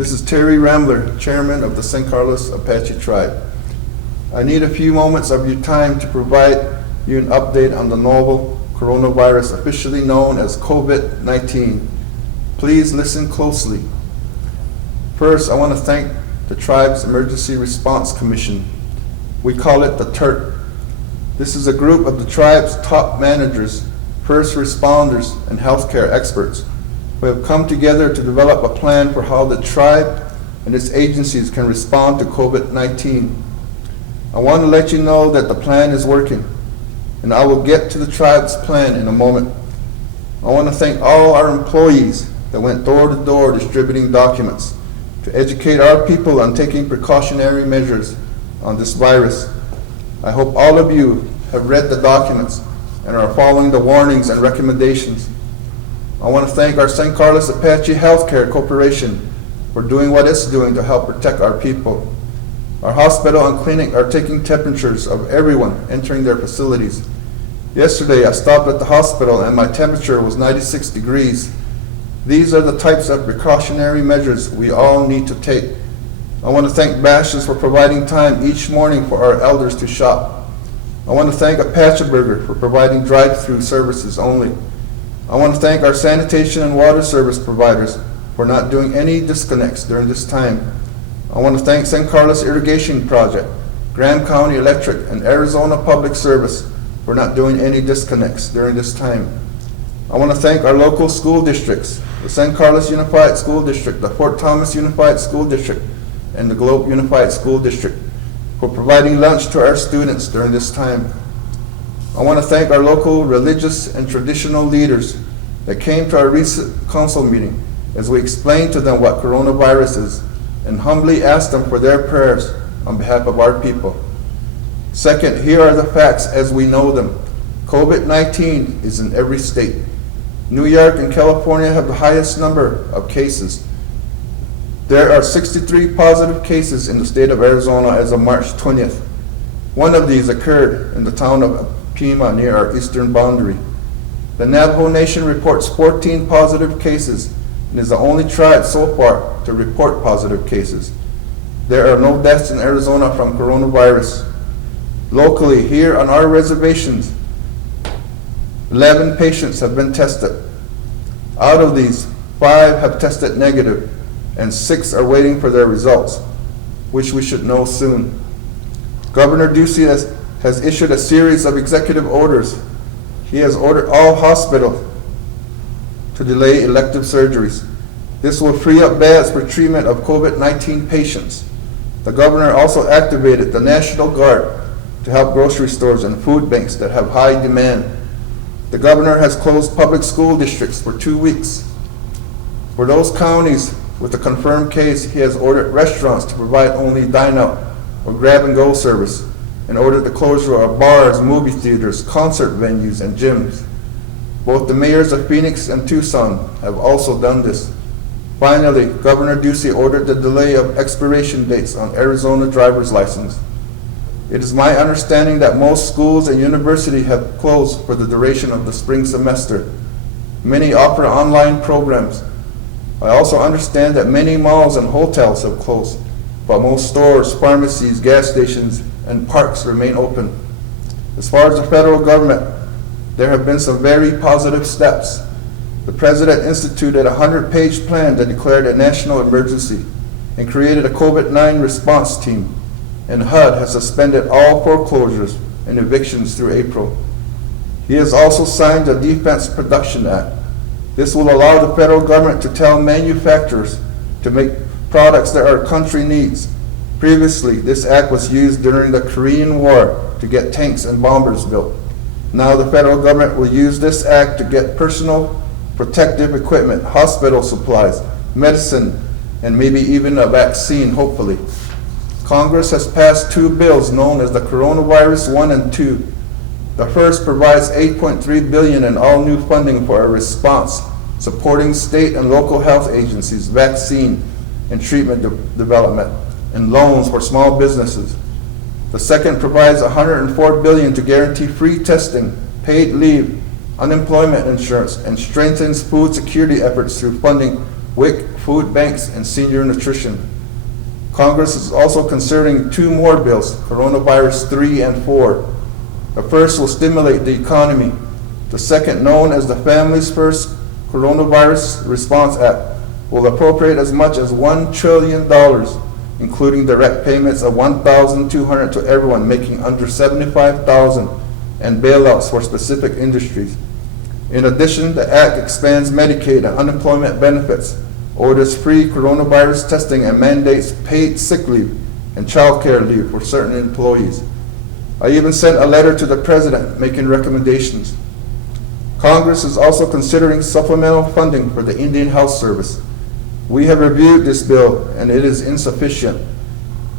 This is Terry Rambler, Chairman of the San Carlos Apache Tribe. I need a few moments of your time to provide you an update on the novel coronavirus, officially known as COVID-19. Please listen closely. First, I want to thank the Tribe's Emergency Response Commission. We call it the TERC. This is a group of the tribe's top managers, first responders, and healthcare experts who have come together to develop a plan for how the tribe and its agencies can respond to COVID-19. I want to let you know that the plan is working, and I will get to the tribe's plan in a moment. I want to thank all our employees that went door to door distributing documents to educate our people on taking precautionary measures on this virus. I hope all of you have read the documents and are following the warnings and recommendations. I want to thank our San Carlos Apache Healthcare Corporation for doing what it's doing to help protect our people. Our hospital and clinic are taking temperatures of everyone entering their facilities. Yesterday, I stopped at the hospital and my temperature was 96 degrees. These are the types of precautionary measures we all need to take. I want to thank Bashes for providing time each morning for our elders to shop. I want to thank Apache Burger for providing drive-through services only. I want to thank our sanitation and water service providers for not doing any disconnects during this time. I want to thank San Carlos Irrigation Project, Graham County Electric, and Arizona Public Service for not doing any disconnects during this time. I want to thank our local school districts, the San Carlos Unified School District, the Fort Thomas Unified School District, and the Globe Unified School District for providing lunch to our students during this time. I want to thank our local religious and traditional leaders that came to our recent council meeting as we explained to them what coronavirus is and humbly asked them for their prayers on behalf of our people. Second, here are the facts as we know them. COVID-19 is in every state. New York and California have the highest number of cases. There are 63 positive cases in the state of Arizona as of March 20th. One of these occurred in the town of Pima near our eastern boundary. The Navajo Nation reports 14 positive cases and is the only tribe so far to report positive cases. There are no deaths in Arizona from coronavirus. Locally, here on our reservations, 11 patients have been tested. Out of these, 5 have tested negative and 6 are waiting for their results, which we should know soon. Governor Ducey has issued a series of executive orders. He has ordered all hospitals to delay elective surgeries. This will free up beds for treatment of COVID-19 patients. The governor also activated the National Guard to help grocery stores and food banks that have high demand. The governor has closed public school districts for 2 weeks. For those counties with a confirmed case, he has ordered restaurants to provide only dine-out or grab-and-go service and ordered the closure of bars, movie theaters, concert venues, and gyms. Both the mayors of Phoenix and Tucson have also done this. Finally, Governor Ducey ordered the delay of expiration dates on Arizona driver's license. It is my understanding that most schools and universities have closed for the duration of the spring semester. Many offer online programs. I also understand that many malls and hotels have closed, but most stores, pharmacies, gas stations, and parks remain open. As far as the federal government, there have been some very positive steps. The President instituted a 100-page plan that declared a national emergency and created a COVID-19 response team, and HUD has suspended all foreclosures and evictions through April. He has also signed the Defense Production Act. This will allow the federal government to tell manufacturers to make products that our country needs. Previously, this act was used during the Korean War to get tanks and bombers built. Now the federal government will use this act to get personal protective equipment, hospital supplies, medicine, and maybe even a vaccine, hopefully. Congress has passed 2 bills known as the Coronavirus 1 and 2. The first provides $8.3 billion in all new funding for a response, supporting state and local health agencies, vaccine and treatment development, and loans for small businesses. The second provides $104 billion to guarantee free testing, paid leave, unemployment insurance, and strengthens food security efforts through funding WIC food banks, and senior nutrition. Congress is also considering 2 more bills, Coronavirus 3 and 4. The first will stimulate the economy. The second, known as the Families First Coronavirus Response Act, will appropriate as much as $1 trillion, including direct payments of $1,200 to everyone making under $75,000 and bailouts for specific industries. In addition, the Act expands Medicaid and unemployment benefits, orders free coronavirus testing, and mandates paid sick leave and child care leave for certain employees. I even sent a letter to the President making recommendations. Congress is also considering supplemental funding for the Indian Health Service. We have reviewed this bill and it is insufficient.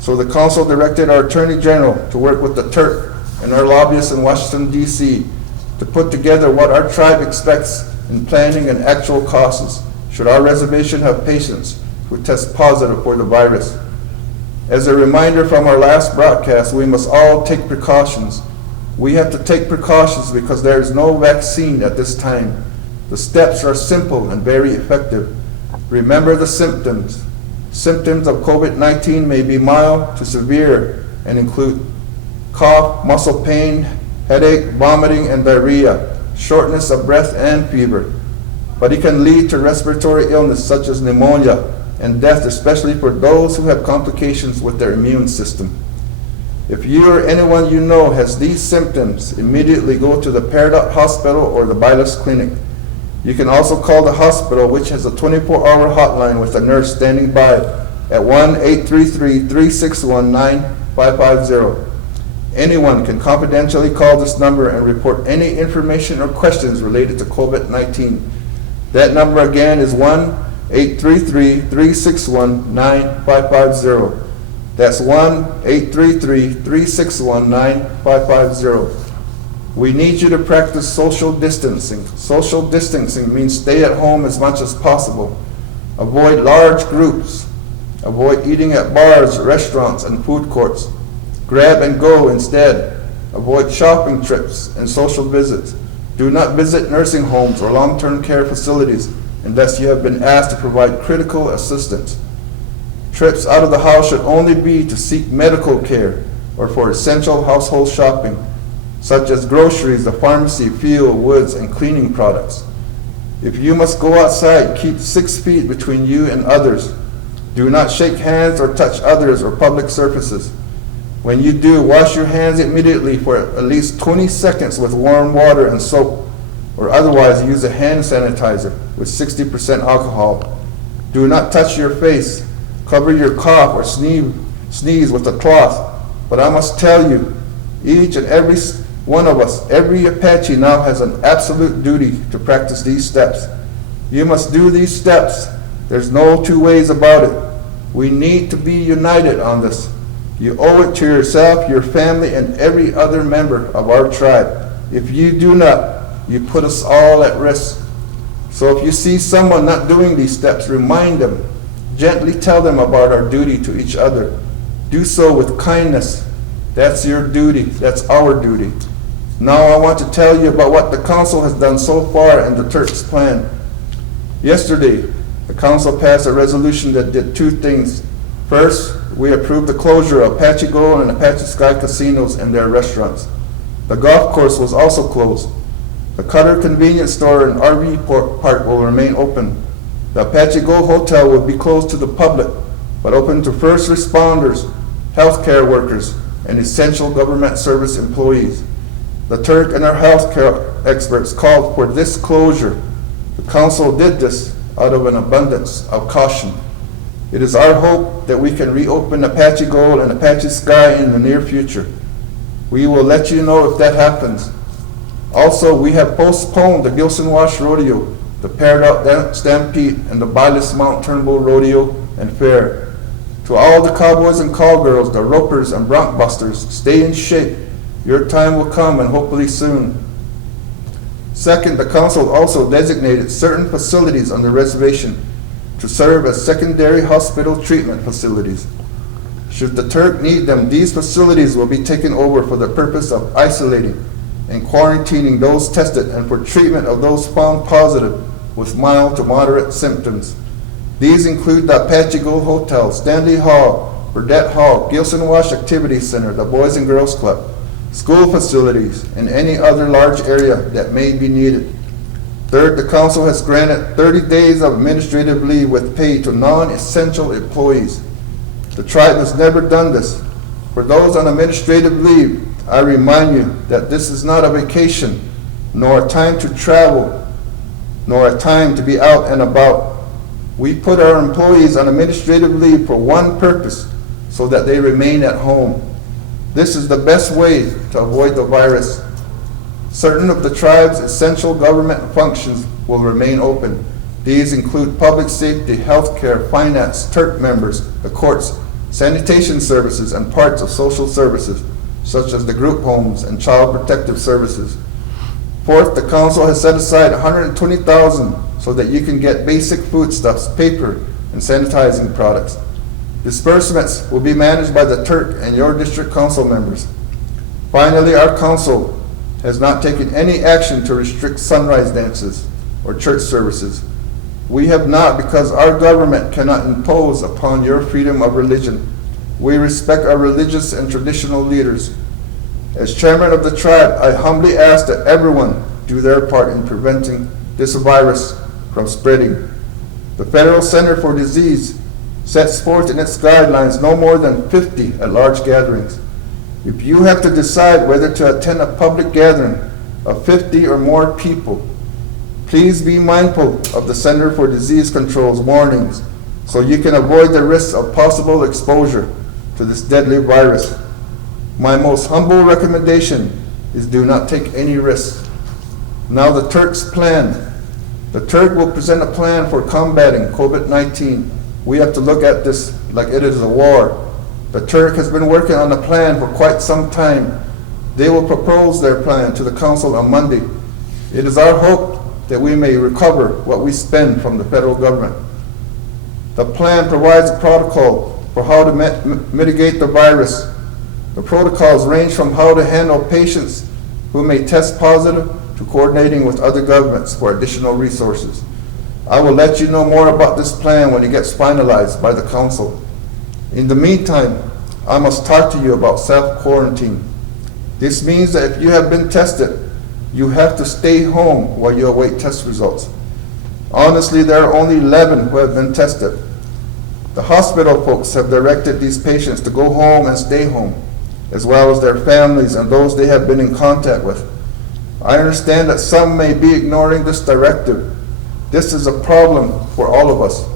So the Council directed our Attorney General to work with the Turk and our lobbyists in Washington, D.C. to put together what our tribe expects in planning and actual costs should our reservation have patients who test positive for the virus. As a reminder from our last broadcast, we must all take precautions. We have to take precautions because there is no vaccine at this time. The steps are simple and very effective. Remember the symptoms. Symptoms of COVID-19 may be mild to severe and include cough, muscle pain, headache, vomiting, and diarrhea, shortness of breath, and fever. But it can lead to respiratory illness such as pneumonia and death, especially for those who have complications with their immune system. If you or anyone you know has these symptoms, immediately go to the Peridot Hospital or the Bilas Clinic. You can also call the hospital, which has a 24-hour hotline with a nurse standing by at 1-833-361-9550. Anyone can confidentially call this number and report any information or questions related to COVID-19. That number again is 1-833-361-9550. That's 1-833-361-9550. We need you to practice social distancing. Social distancing means stay at home as much as possible. Avoid large groups. Avoid eating at bars, restaurants, and food courts. Grab and go instead. Avoid shopping trips and social visits. Do not visit nursing homes or long-term care facilities unless you have been asked to provide critical assistance. Trips out of the house should only be to seek medical care or for essential household shopping, such as groceries, the pharmacy, fuel, woods, and cleaning products. If you must go outside, keep 6 feet between you and others. Do not shake hands or touch others or public surfaces. When you do, wash your hands immediately for at least 20 seconds with warm water and soap, or otherwise use a hand sanitizer with 60% alcohol. Do not touch your face. Cover your cough or sneeze with a cloth. But I must tell you, each and every one of us, every Apache now has an absolute duty to practice these steps. You must do these steps. There's no 2 ways about it. We need to be united on this. You owe it to yourself, your family, and every other member of our tribe. If you do not, you put us all at risk. So if you see someone not doing these steps, remind them. Gently tell them about our duty to each other. Do so with kindness. That's your duty. That's our duty. Now I want to tell you about what the Council has done so far in the Turks' plan. Yesterday, the Council passed a resolution that did 2 things. First, we approved the closure of Apache Gold and Apache Sky casinos and their restaurants. The golf course was also closed. The Cutter convenience store and RV park will remain open. The Apache Gold Hotel will be closed to the public, but open to first responders, healthcare workers, and essential government service employees. The Turk and our healthcare experts called for this closure. The Council did this out of an abundance of caution. It is our hope that we can reopen Apache Gold and Apache Sky in the near future. We will let you know if that happens. Also, we have postponed the Gilson Wash Rodeo, the Peridot Stampede, and the Bilas Mount Turnbull Rodeo and Fair. To all the cowboys and cowgirls, the ropers and bronc busters, stay in shape. Your time will come, and hopefully soon. Second, the Council also designated certain facilities on the reservation to serve as secondary hospital treatment facilities. Should the Turk need them, these facilities will be taken over for the purpose of isolating and quarantining those tested and for treatment of those found positive with mild to moderate symptoms. These include the Apache Gold Hotel, Stanley Hall, Burdett Hall, Gilson Wash Activity Center, the Boys and Girls Club, school facilities, and any other large area that may be needed. Third, the council has granted 30 days of administrative leave with pay to non-essential employees. The tribe has never done this. For those on administrative leave, I remind you that this is not a vacation, nor a time to travel, nor a time to be out and about. We put our employees on administrative leave for one purpose, so that they remain at home. This is the best way to avoid the virus. Certain of the tribe's essential government functions will remain open. These include public safety, healthcare, finance, TURC members, the courts, sanitation services, and parts of social services, such as the group homes and child protective services. Fourth, the council has set aside $120,000 so that you can get basic foodstuffs, paper, and sanitizing products. Disbursements will be managed by the TURC and your district council members. Finally, our council has not taken any action to restrict sunrise dances or church services. We have not, because our government cannot impose upon your freedom of religion. We respect our religious and traditional leaders. As chairman of the tribe, I humbly ask that everyone do their part in preventing this virus from spreading. The Federal Center for Disease sets forth in its guidelines no more than 50 at large gatherings. If you have to decide whether to attend a public gathering of 50 or more people, please be mindful of the Center for Disease Control's warnings so you can avoid the risks of possible exposure to this deadly virus. My most humble recommendation is do not take any risks. Now the TURC's plan. The TURC will present a plan for combating COVID-19. We have to look at this like it is a war. The TURC has been working on a plan for quite some time. They will propose their plan to the council on Monday. It is our hope that we may recover what we spend from the federal government. The plan provides a protocol for how to mitigate the virus. The protocols range from how to handle patients who may test positive to coordinating with other governments for additional resources. I will let you know more about this plan when it gets finalized by the council. In the meantime, I must talk to you about self-quarantine. This means that if you have been tested, you have to stay home while you await test results. Honestly, there are only 11 who have been tested. The hospital folks have directed these patients to go home and stay home, as well as their families and those they have been in contact with. I understand that some may be ignoring this directive. This is a problem for all of us.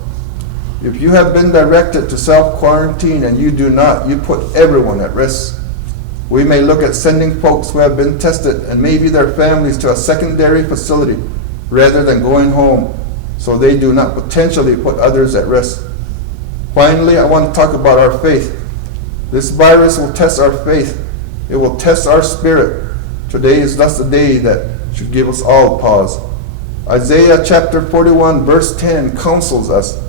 If you have been directed to self-quarantine and you do not, you put everyone at risk. We may look at sending folks who have been tested and maybe their families to a secondary facility rather than going home, so they do not potentially put others at risk. Finally, I want to talk about our faith. This virus will test our faith. It will test our spirit. Today is thus the day that should give us all pause. Isaiah chapter 41 verse 10 counsels us.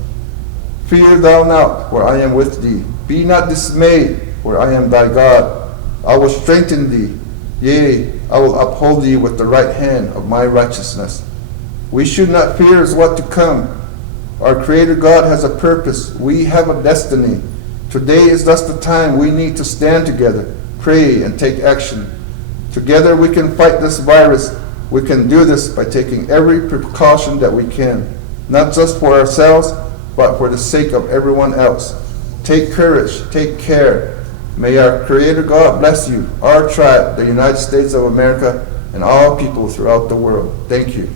Fear thou not, for I am with thee. Be not dismayed, for I am thy God. I will strengthen thee. Yea, I will uphold thee with the right hand of my righteousness. We should not fear as what to come. Our Creator God has a purpose. We have a destiny. Today is thus the time we need to stand together, pray, and take action. Together we can fight this virus. We can do this by taking every precaution that we can, not just for ourselves, but for the sake of everyone else. Take courage, take care. May our Creator God bless you, our tribe, the United States of America, and all people throughout the world. Thank you.